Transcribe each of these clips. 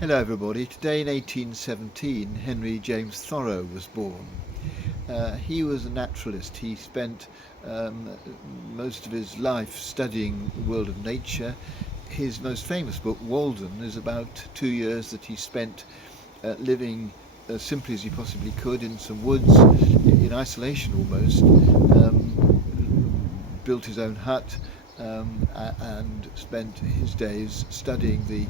Hello everybody. Today in 1817 Henry James Thoreau was born. He was a naturalist. He spent most of his life studying the world of nature. His most famous book, Walden, is about 2 years that he spent living as simply as he possibly could in some woods, in isolation almost. Built his own hut, and spent his days studying the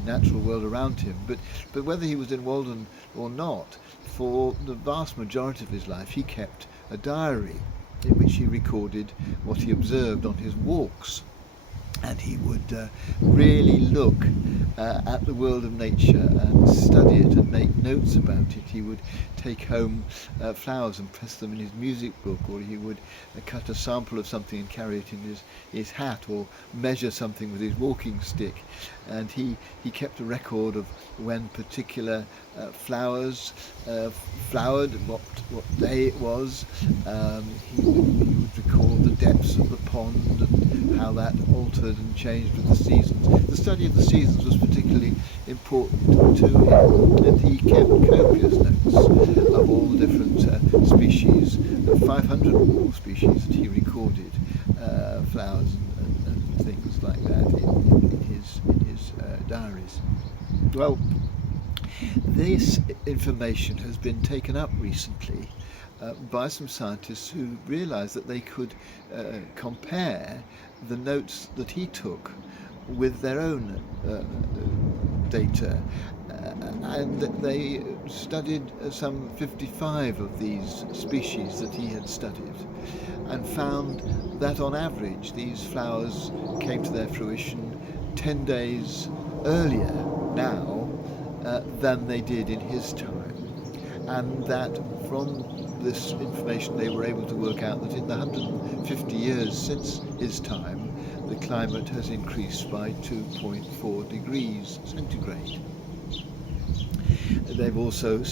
natural world around him. But whether he was in Walden or not, for the vast majority of his life he kept a diary in which he recorded what he observed on his walks. And he would really look at the world of nature and study it and make notes about it. He would take home flowers and press them in his music book, or he would cut a sample of something and carry it in his hat, or measure something with his walking stick. And he kept a record of when particular flowers flowered, what day it was. He would record the depths of the pond and how that altered and changed with the seasons. The study of the seasons was particularly important to him, and he kept copious notes of all the different species, 500 or more species that he recorded, flowers and things like that in his diaries. Well, this information has been taken up recently by some scientists who realised that they could compare the notes that he took with their own data, and they studied some 55 of these species that he had studied, and found that on average these flowers came to their fruition 10 days earlier now than they did in his time, and that from this information they were able to work out that in the 150 years since his time the climate has increased by 2.4 degrees centigrade. They've also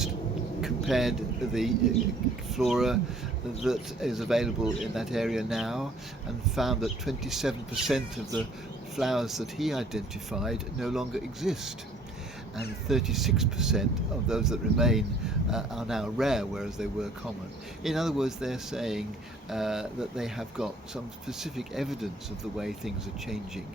compared the flora that is available in that area now, and found that 27% of the flowers that he identified no longer exist, and 36% of those that remain are now rare, whereas they were common. In other words, they're saying that they have got some specific evidence of the way things are changing.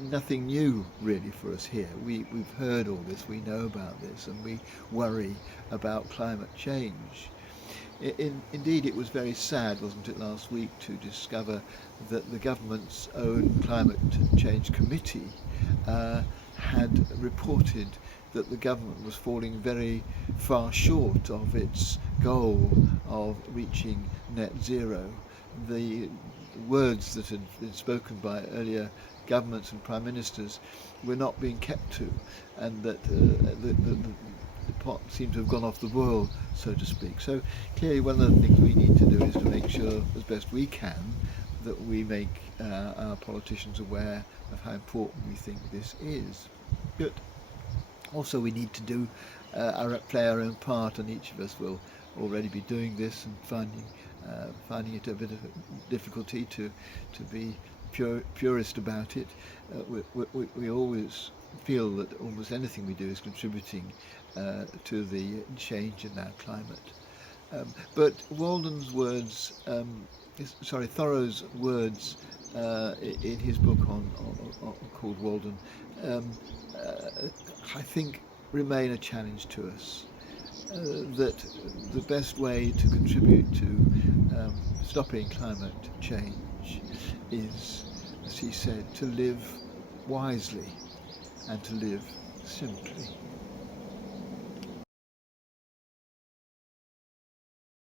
Nothing new really for us here. We've heard all this, we know about this, and we worry about climate change. Indeed, it was very sad, wasn't it, last week to discover that the government's own climate change committee had reported that the government was falling very far short of its goal of reaching net zero. The words that had been spoken by earlier governments and prime ministers were not being kept to, and that the pot seemed to have gone off the boil, so to speak. So clearly one of the things we need to do is to make sure as best we can that we make our politicians aware of how important we think this is. But also we need to play our own part, and each of us will already be doing this and finding it a bit of a difficulty to be purist about it. We always feel that almost anything we do is contributing to the change in our climate. But Thoreau's words in his book called Walden, I think remain a challenge to us. That the best way to contribute to stopping climate change is, as he said, to live wisely and to live simply.